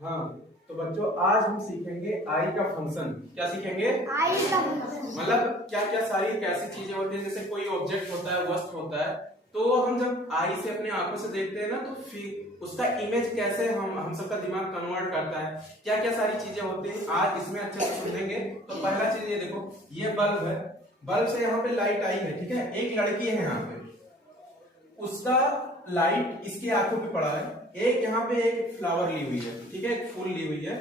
हाँ, तो बच्चों आज हम सीखेंगे आई का फंक्शन। क्या सीखेंगे? आई का फंक्शन मतलब क्या क्या सारी कैसी चीजें होती है, जैसे कोई ऑब्जेक्ट होता है, वस्तु होता है, तो हम जब आई से अपने आंखों से देखते हैं ना, तो फिर उसका इमेज कैसे हम सबका दिमाग कन्वर्ट करता है, क्या क्या सारी चीजें होती हैं, आज इसमें अच्छे से समझेंगे। तो पहला चीज ये देखो, ये बल्ब है, बल्ब से यहाँ पे लाइट आई है, ठीक है। एक लड़की है यहाँ पे, उसका लाइट इसके आंखों पे पड़ा है। एक यहाँ पे एक फ्लावर ली हुई है, ठीक है, एक फूल ली हुई है,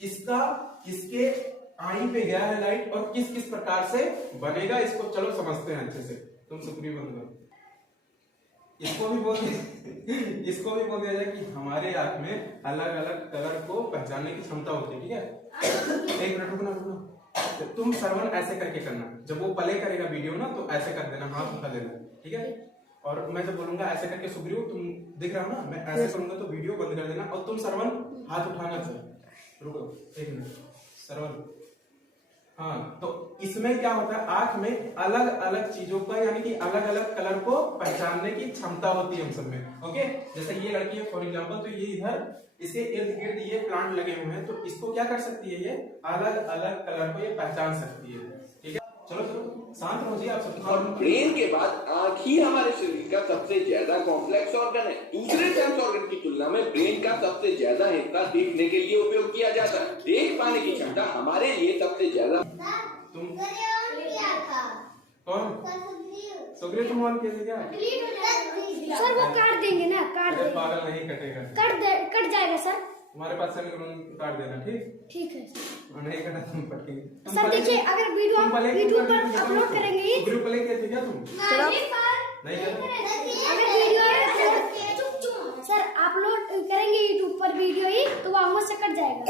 इसका इसके आई पे गया है लाइट, और किस किस प्रकार से बनेगा इसको चलो समझते हैं अच्छे से। तुम सुप्रीम बंद करो, इसको भी बोल इसको भी बोल दिया जाए कि हमारे आंख में अलग अलग कलर को पहचानने की क्षमता होती है, ठीक है। एक मिनट रुकना रुकना, तुम श्रवण ऐसे करके करना, जब वो प्ले करेगा वीडियो ना तो ऐसे कर देना, हाथ उठा देना, ठीक है। और मैं जब बोलूंगा ऐसे करके सुग्रीव तुम दिख रहा हो ना, मैं ऐसे करूंगा तो वीडियो बंद कर देना, और तुम श्रवण हाथ उठाना चाहिए। रुको एक मिनट, श्रवण। हाँ, तो इसमें क्या होता है, आंख में अलग अलग चीजों का यानी कि अलग अलग कलर को पहचानने की क्षमता होती है हम सब में। ओके, जैसे ये लड़की है फॉर एग्जांपल, तो ये इधर इसके इर्द गिर्द ये प्लांट लगे हुए हैं, तो इसको क्या कर सकती है, ये अलग अलग कलर को ये पहचान सकती है, ठीक है। चलो चलो शांत रहो जी आप सब। और ब्रेन के बाद आंख ही हमारे शरीर का सबसे ज्यादा कॉम्प्लेक्स ऑर्गन है। दूसरे सेंस ऑर्गन की तुलना में ब्रेन का सबसे ज्यादा हिस्सा देखने के लिए उपयोग किया जाता है। देख पाने की क्षमता हमारे लिए सबसे ज्यादा। तुम क्या था? कौन? सुग्रीव, तुम ऑन किए क्या? सर वो काट देंगे ना, काट अरे देंगे। पागल नहीं कटेगा, कट जाएगा सर। तुम्हारे पास से काट देना, ठीक। ठीक है सर। और नहीं कटा तुम पटकेंगे। सर देखिए, अगर वीडियो आप यूट्यूब पर अपलोड करेंगे, सुग्रीव प्ले किए थे क्या तुम? नहीं कर अगर वीडियो सर अपलोड करेंगे यूट्यूब पर वीडियो ही, तो वो आवाज से कट जाएगा,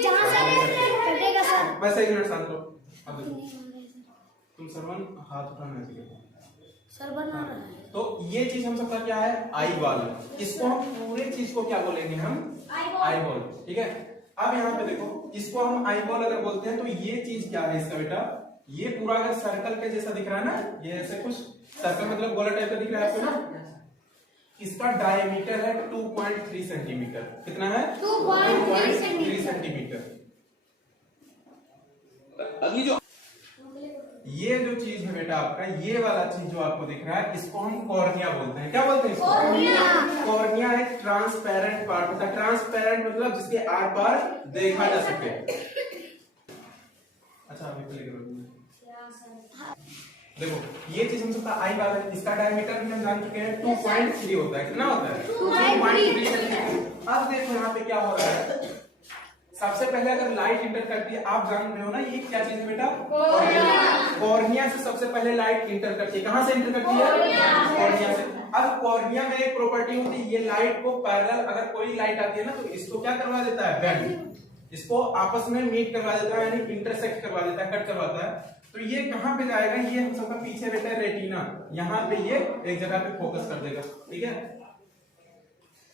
जहाँ से कटेगा सर। वैसे एक मिनट शांत रहो। अब तुम श्रवण हाथ उठाना चाहिए सर बना रहा है। तो ये चीज हम सबका क्या है, आई बॉल। इसको हम पूरे चीज को क्या बोलेंगे, हम आई बॉल, ठीक है। अब यहाँ पे देखो, इसको हम आई बॉल अगर बोलते हैं तो ये चीज क्या है इसका बेटा, ये पूरा अगर सर्कल के जैसा दिख रहा है ना, ये ऐसे कुछ सर्कल मतलब गोला टाइप का दिख रहा है आपको ना, इसका डायमीटर है 2.3 सेंटीमीटर। कितना है? 2.3 सेंटीमीटर। अगली जो ये जो चीज है बेटा आपका, ये वाला चीज जो आपको दिख रहा है, इसको हम कॉर्निया बोलते हैं। क्या बोलते हैं इसको? कॉर्निया एक ट्रांसपेरेंट पार्ट होता है। ट्रांसपेरेंट मतलब जिसके आर पार देखा जा सके। अच्छा अभी प्ले करो। देखो ये चीज हम सबका आई वाला है, इसका डायमीटर भी हम जान चुके हैं 2.3 होता है। कितना होता है? 2.3 सेंटीमीटर। अब देखो यहाँ पे क्या हो रहा है, सबसे पहले अगर लाइट इंटर करती है, आप जान रहे हो ना ये क्या चीज है बेटा, कॉर्निया से सबसे पहले लाइट इंटर करती है। कहां से इंटर करती है? कॉर्निया से। अब कॉर्निया में एक प्रॉपर्टी होती है, ये लाइट को पैरेलल अगर कोई लाइट आती है ना, तो इसको क्या करवा देता है, बेंड, इसको आपस में मीट करवा देता है, यानी इंटरसेक्ट करवा देता है, कट करवाता है। तो ये कहां पे जाएगा, ये हम सबका पीछे बेटा है रेटिना, यहाँ पे ये एक जगह पे फोकस कर देगा, ठीक है।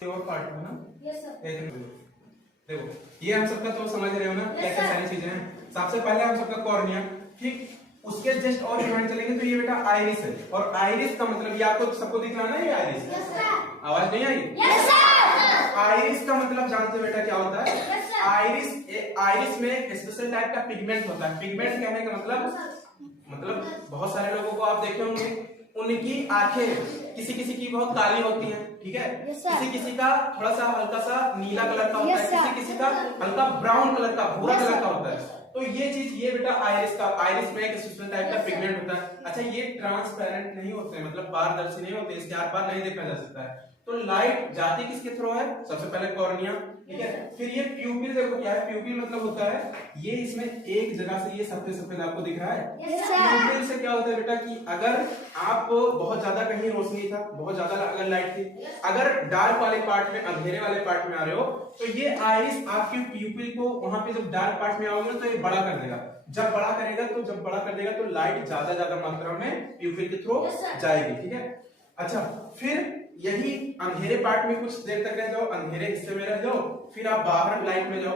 और पार्ट है ना, देखो ये हम सबका तो समझ रहे हो ना, क्या क्या सारी चीजें हैं। सबसे पहले हम सबका कॉर्निया, ठीक, उसके जस्ट और डिमांड चलेंगे तो ये बेटा आइरिस है। और आइरिस का मतलब ये आपको सबको दिख रहा है ना, ये आइरिस। आवाज नहीं आई? आइरिस का मतलब जानते हो बेटा क्या होता है? आइरिस में एक स्पेशल टाइप का पिगमेंट होता है। पिगमेंट कहने का मतलब बहुत सारे लोगों को आप देखे होंगे, उनकी आंखें किसी किसी की बहुत काली होती हैं, ठीक है, किसी किसी का थोड़ा सा हल्का सा नीला कलर का होता है, किसी किसी का हल्का ब्राउन कलर का, भूरा कलर का होता है। तो ये चीज, ये बेटा आइरिस में एक स्पेशल टाइप का पिगमेंट होता है। अच्छा ये ट्रांसपेरेंट नहीं होते हैं, मतलब पारदर्शी नहीं होते, इसके आर पार नहीं देखा जा सकता है। तो लाइट जाती किसके थ्रू है? सबसे पहले कॉर्निया, ठीक है। फिर ये प्यूपिल, देखो क्या है प्यूपिल, मतलब होता है ये इसमें एक जगह से ये सफेद सफेद आपको दिख रहा है। प्यूपिल से क्या होता है बेटा कि अगर आप बहुत ज्यादा कहीं रोशनी था, बहुत ज्यादा अगर लाइट थी, अगर डार्क वाले पार्ट में, अंधेरे वाले पार्ट में आ रहे हो, तो ये आइरिस आपकी प्यूपिल को वहां पे जब डार्क पार्ट में आओगे तो ये बड़ा कर देगा। जब बड़ा कर देगा तो लाइट ज्यादा मात्रा में प्यूपिल के थ्रू जाएगी, ठीक है। अच्छा फिर यही अंधेरे पार्ट में कुछ देर तक रह जाओ, अंधेरे हिस्से में रह जाओ, फिर आप बाहर लाइट में जाओ।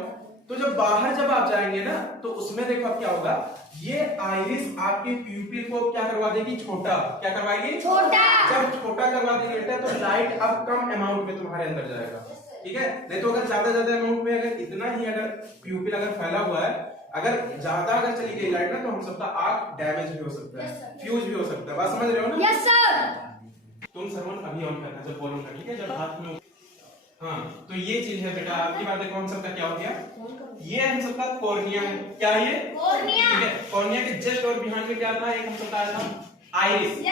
तो जब बाहर जब आप जाएंगे ना, तो उसमें देखो अब क्या होगा, ये आइरिस आपके प्यूपिल को क्या करवा देगी, छोटा। क्या करवाएगी? छोटा। जब छोटा करवा देगी बेटा, तो लाइट अब कम अमाउंट में तुम्हारे अंदर जाएगा, ठीक है। नहीं तो अगर ज्यादा अमाउंट में अगर इतना ही अगर प्यूपिल अगर फैला हुआ है, अगर ज्यादा अगर चली गई लाइट ना, तो हम सबका आंख डैमेज भी हो सकता है, फ्यूज भी हो सकता है। बात समझ रहे हो ना? Yes sir. तुम सरवन अभी ऑन करना जब बोलूंगा, ठीक है? जब हाथ में, हाँ, तो ये चीज है बेटा आपकी बात। देखो हम सबका क्या हो गया, ये हम सबका कॉर्निया है। क्या है ये? कॉर्निया। ठीक है, कॉर्निया के जस्ट और बिहाइंड में क्या था, एक हम सबका आया था आइरिस।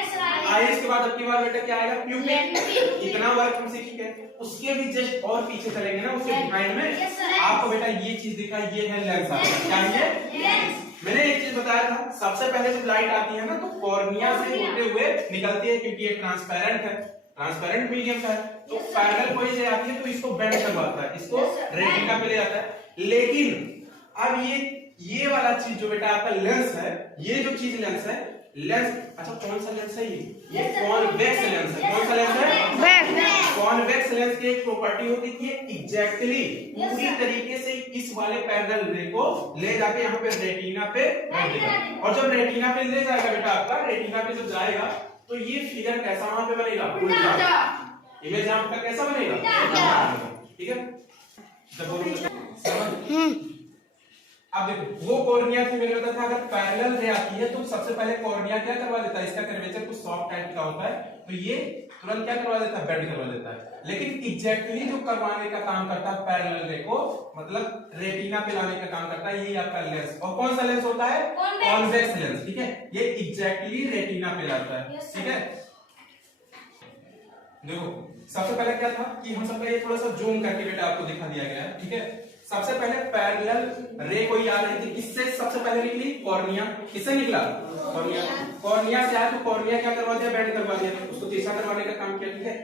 आइरिस के बाद अब की बार बेटा क्या आएगा? प्यूपिल। इतना वर्क हम सीख चुके हैं। उसके भी जस्ट और पीछे चलेंगे ना, उसके बिहाइंड में आपको बेटा ये चीज दिखा, ये है लेंस। क्या है? मैंने एक चीज बताया था, सबसे पहले जब लाइट आती है ना, तो कॉर्निया से होते हुए निकलती है, क्योंकि ये ट्रांसपेरेंट है, ट्रांसपेरेंट मीडियम है, तो पैरेलल कोई से आती है तो इसको बेंड करवाता है, इसको रेटिना पे ले जाता है। लेकिन अब ये वाला चीज जो बेटा आपका लेंस है, ये जो चीज लेंस है, लेंस, अच्छा कौन सा लेंस है ये कॉन्वेक्स लेंस है। कौन सा लेंस है? कॉन्वेक्स लेंस की एक प्रॉपर्टी होती है कि एग्जैक्टली पूरी तरीके से इस वाले पैरेलल रे को ले जाके यहाँ पे रेटिना पे रख देगा। और जब रेटिना पे ले जाएगा बेटा आपका, रेटिना पे जब जाएगा तो ये फिगर कैसा वहां पे बनेगा? उल्टा। इमेज आपका कैसा बनेगा? ठीक है। अब देखो वो कॉर्निया से मैंने बताया था, अगर पैरेलल रे आती है तो सबसे पहले कॉर्निया क्या करवा देता है, इसका कर्वेचर कुछ सॉफ्ट टाइप का होता है, तो ये तुरंत क्या करवा देता है? बेंड करवा देता है। लेकिन एग्जैक्टली जो करवाने का काम करता है पैरेलल रे को, मतलब रेटिना पे लाने का काम करता है, ये आपका लेंस। और कौन सा लेंस होता है? Convex lens. ठीक है, ये एग्जैक्टली रेटिना पे लाता है। ठीक है, देखो सबसे पहले क्या था कि हम सबका ये थोड़ा सा जूम करके बेटा आपको दिखा दिया गया है। ठीक है, सबसे पहले पैरेलल रे कोई आ रही थी, इससे सबसे पहले निकली कॉर्निया। किससे निकला? कॉर्निया। कॉर्निया से आया तो कॉर्निया क्या करवा दिया? बेंड करवा दिया, उसको तिरछा करवाने का काम किया। ठीक है,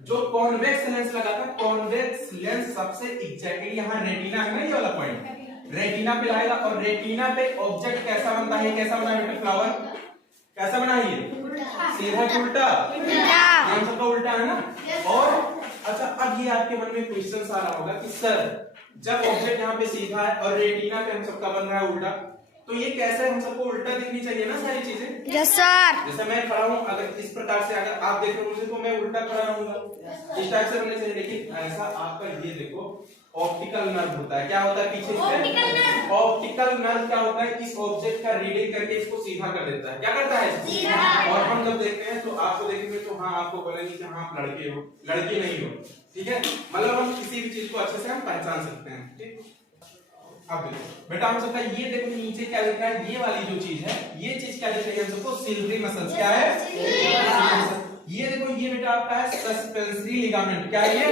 जो कॉन्वेक्स लेंस लगा था, कॉन्वेक्स लेंस सबसे एग्जैक्टली यहाँ रेटिना है ना, ये वाला पॉइंट रेटिना पे लाएगा। और रेटिना पे ऑब्जेक्ट कैसा बनता है? कैसा बना बेटा? फ्लावर कैसा बना? ये सीधा उल्टा, हम सबका उल्टा है ना। और अच्छा, अब ये आपके मन में क्वेश्चन आ रहा होगा कि सर जब ऑब्जेक्ट यहाँ पे सीधा है और रेटिना पे हम सबका बन रहा है उल्टा, तो ये कैसे? हम सबको उल्टा दिखनी चाहिए ना सारी चीजें। Yes sir. जैसे मैं खड़ा हूँ, अगर इस प्रकार से अगर आप देख रहे हो मुझे, तो मैं उल्टा खड़ा रहूंगा, इस टाइप से बनने चाहिए। लेकिन ऐसा आपका ये देखो ऑप्टिकल नर्व होता है। क्या होता है पीछे से? ऑप्टिकल नर्व क्या होता है? इस ऑब्जेक्ट का रीडिंग करके इसको सीधा कर देता है। क्या करता है? सीधा। और हम जब देखते हैं तो आपको देखेंगे तो हाँ, आपको बोलेंगे कि हाँ आप लड़के हो, लड़की नहीं हो। ठीक है, मतलब हम किसी भी चीज को अच्छे से हम पहचान सकते हैं। ठीक, अब देखो बेटा हम सबका ये देखो नीचे क्या लिखा है, ये वाली जो चीज है, ये चीज क्या दिख रही है हम सबको? Silvery muscles. क्या है? ये देखो ये बेटा आपका है सस्पेंसरी लिगामेंट। क्या है ये?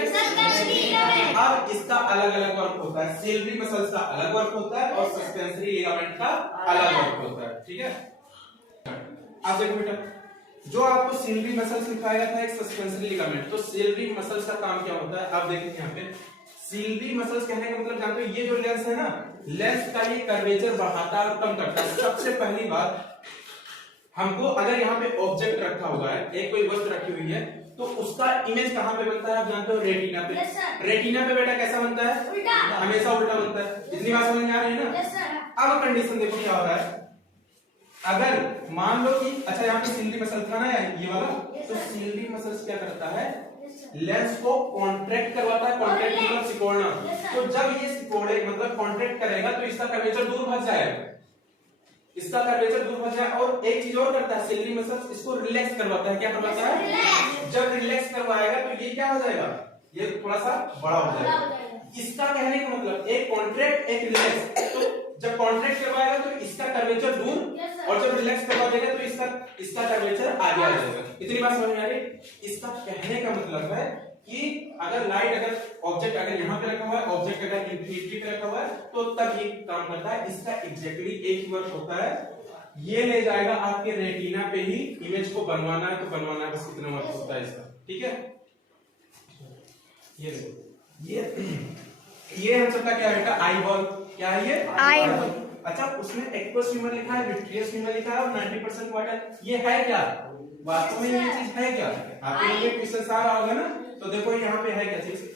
अब इसका अलग अलग वर्क होता है, सिल्वरी मसल्स का अलग वर्क होता है और सस्पेंसरी लिगामेंट का अलग वर्क होता है। ठीक है, अब देखो बेटा जो आपको सिल्वरी मसल्स सिखाया था, एक सस्पेंसरी लिगामेंट, तो सिल्वरी मसल्स का काम क्या होता है? आप देखेंगे यहाँ पे सिल्वरी मसल्स कहने का मतलब जानते हो, ये जो लेंस है ना, लेंस का ये कर्वेचर बढ़ाता है और कम करता है। सबसे पहली बात हमको अगर यहाँ पे ऑब्जेक्ट रखा हुआ है, एक कोई वस्तु रखी हुई है, तो उसका इमेज कहाँ पे बनता है? आप जानते हो रेटिना पे। रेटिना पे बेटा कैसा बनता है? उल्टा। हमेशा उल्टा बनता है। इतनी बात समझ में आ रही है ना? अब कंडीशन देखो क्या हो रहा है, अगर मान लो कि अच्छा यहाँ पे सिल्वरी मसल था ना ये वाला, तो सिल्वरी मसल्स क्या करता है? लेंस को कॉन्ट्रैक्ट करवाता है। कॉन्ट्रैक्ट मतलब सिकोड़ना। तो जब ये सिकोड़े मतलब कॉन्ट्रैक्ट करेगा तो इसका कर्वेचर दूर भाग जाएगा, इसका कर्वेचर दूर भाग जाएगा। और एक चीज और करता है सिल्वरी मसल्स, इसको रिलैक्स करवाता है। क्या करवाता है? जब रिलैक्स करवाएगा तो ये क्या हो जाएगा? ये थोड़ा सा बड़ा हो जाएगा। इसका कहने का मतलब एक कॉन्ट्रैक्ट एक रिलैक्स। तो जब कॉन्ट्रैक्ट करवाएगा तो इसका कर्वेचर दूर, और जब रिलैक्स करवा देगा तो इसका कर्वेचर आगे आ जाएगा। इतनी बात समझ में आ रही? इसका कहने का मतलब है कि अगर लाइट अगर ऑब्जेक्ट अगर यहाँ पे रखा हुआ है, ऑब्जेक्ट अगर इंफिनिटी पे रखा हुआ है, तो तब ये काम करता है। इसका एग्जैक्टली एक ही वर्क होता है, ये ले जाएगा आपके रेटिना पे ही। इमेज को बनवाना है तो बनवाना है, बस इतना वर्क होता है इसका। ठीक है, ये देखो ये हम सबका क्या बेटा? Eye ball. क्या है ये? Eye ball. अच्छा उसमें एक्वस ह्यूमर लिखा है, विट्रियस ह्यूमर लिखा है और 90% वाटर। ये है क्या? वास्तव में ये चीज है क्या? आपके लिए क्वेश्चन आ रहा होगा ना, तो देखो यहाँ पे है क्या चीज?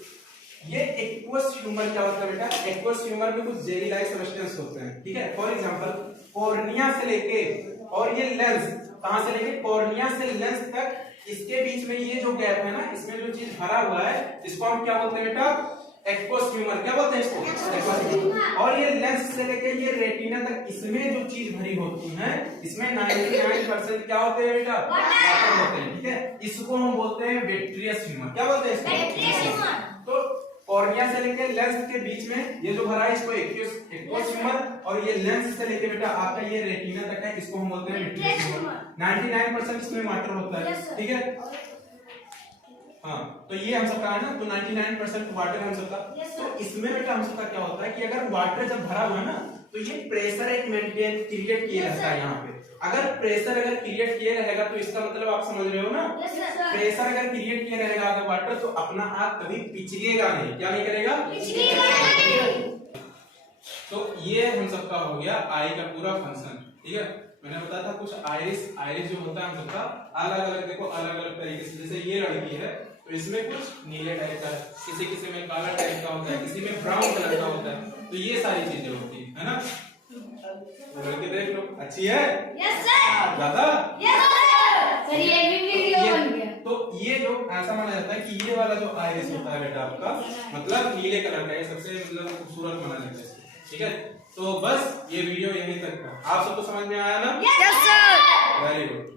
ये एक्वस ह्यूमर क्या होता है बेटा? एक्वस ह्यूमर में कुछ जेली लाइक सब्सटेंस होते हैं। ठीक है, फॉर एग्जांपल कॉर्निया से लेके और ये लेंस कहां से लेके कॉर्निया से लेंस तक, इसके बीच में ये जो गैप है ना, इसमें जो चीज भरा हुआ है, इसको हम क्या बोलते हैं बेटा? एक्वस ह्यूमर, क्या बोलते हैं इसको? Aqueous humour. और ये लेंस से लेके ये रेटिना तक इसमें जो चीज भरी होती है इसमें 99% क्या होते हैं बेटा? वाटर होते हैं, ठीक है। इसको हम बोलते हैं विट्रियस ह्यूमर। क्या बोलते हैं इसको? तो कॉर्निया से लेके लेंस के बीच में ये जो भरा है इसको एक्वस ह्यूमर, और ये लेंस से लेके बेटा आपका ये रेटिना तक है, इसको हम बोलते हैं विट्रियस ह्यूमर। 99% इसमें वाटर होता है, ठीक है। हाँ, तो ये हम सबका है ना, तो 99% वाटर हम सबका। तो इसमें बेटा हम सबका क्या होता है कि अगर वाटर जब भरा हुआ है ना, तो ये प्रेशर एक मेंटेन क्रिएट किए रहता है यहाँ पे। अगर प्रेशर अगर क्रिएट किए रहेगा तो इसका मतलब आप समझ रहे हो ना, प्रेशर अगर क्रिएट किए रहेगा अगर वाटर, तो अपना हाथ कभी पिछलेगा नहीं। क्या नहीं करेगा? तो ये हम सबका हो गया आई का पूरा फंक्शन, ठीक है। मैंने बताया था कुछ आइरिस जो होता है हम सबका अलग अलग, देखो अलग अलग तरीके से। जैसे ये लड़की है तो इसमें कुछ नीले टाइप का है, किसी में काला टाइप का होता है, किसी में ब्राउन कलर का होता है, तो ये सारी चीजें होती है ना। लड़की देख लो, अच्छी है? Yes sir. दादा? Yes sir. ये भी वीडियो बन गया। तो ये जो ऐसा माना जाता है कि ये वाला जो आइरिस होता है बेटा आपका, मतलब नीले कलर का, ये सबसे मतलब खूबसूरत माना जाता है, ठीक है। तो बस ये वीडियो यहीं तक था। आप सबको समझ में आया ना? Yes sir. Very good.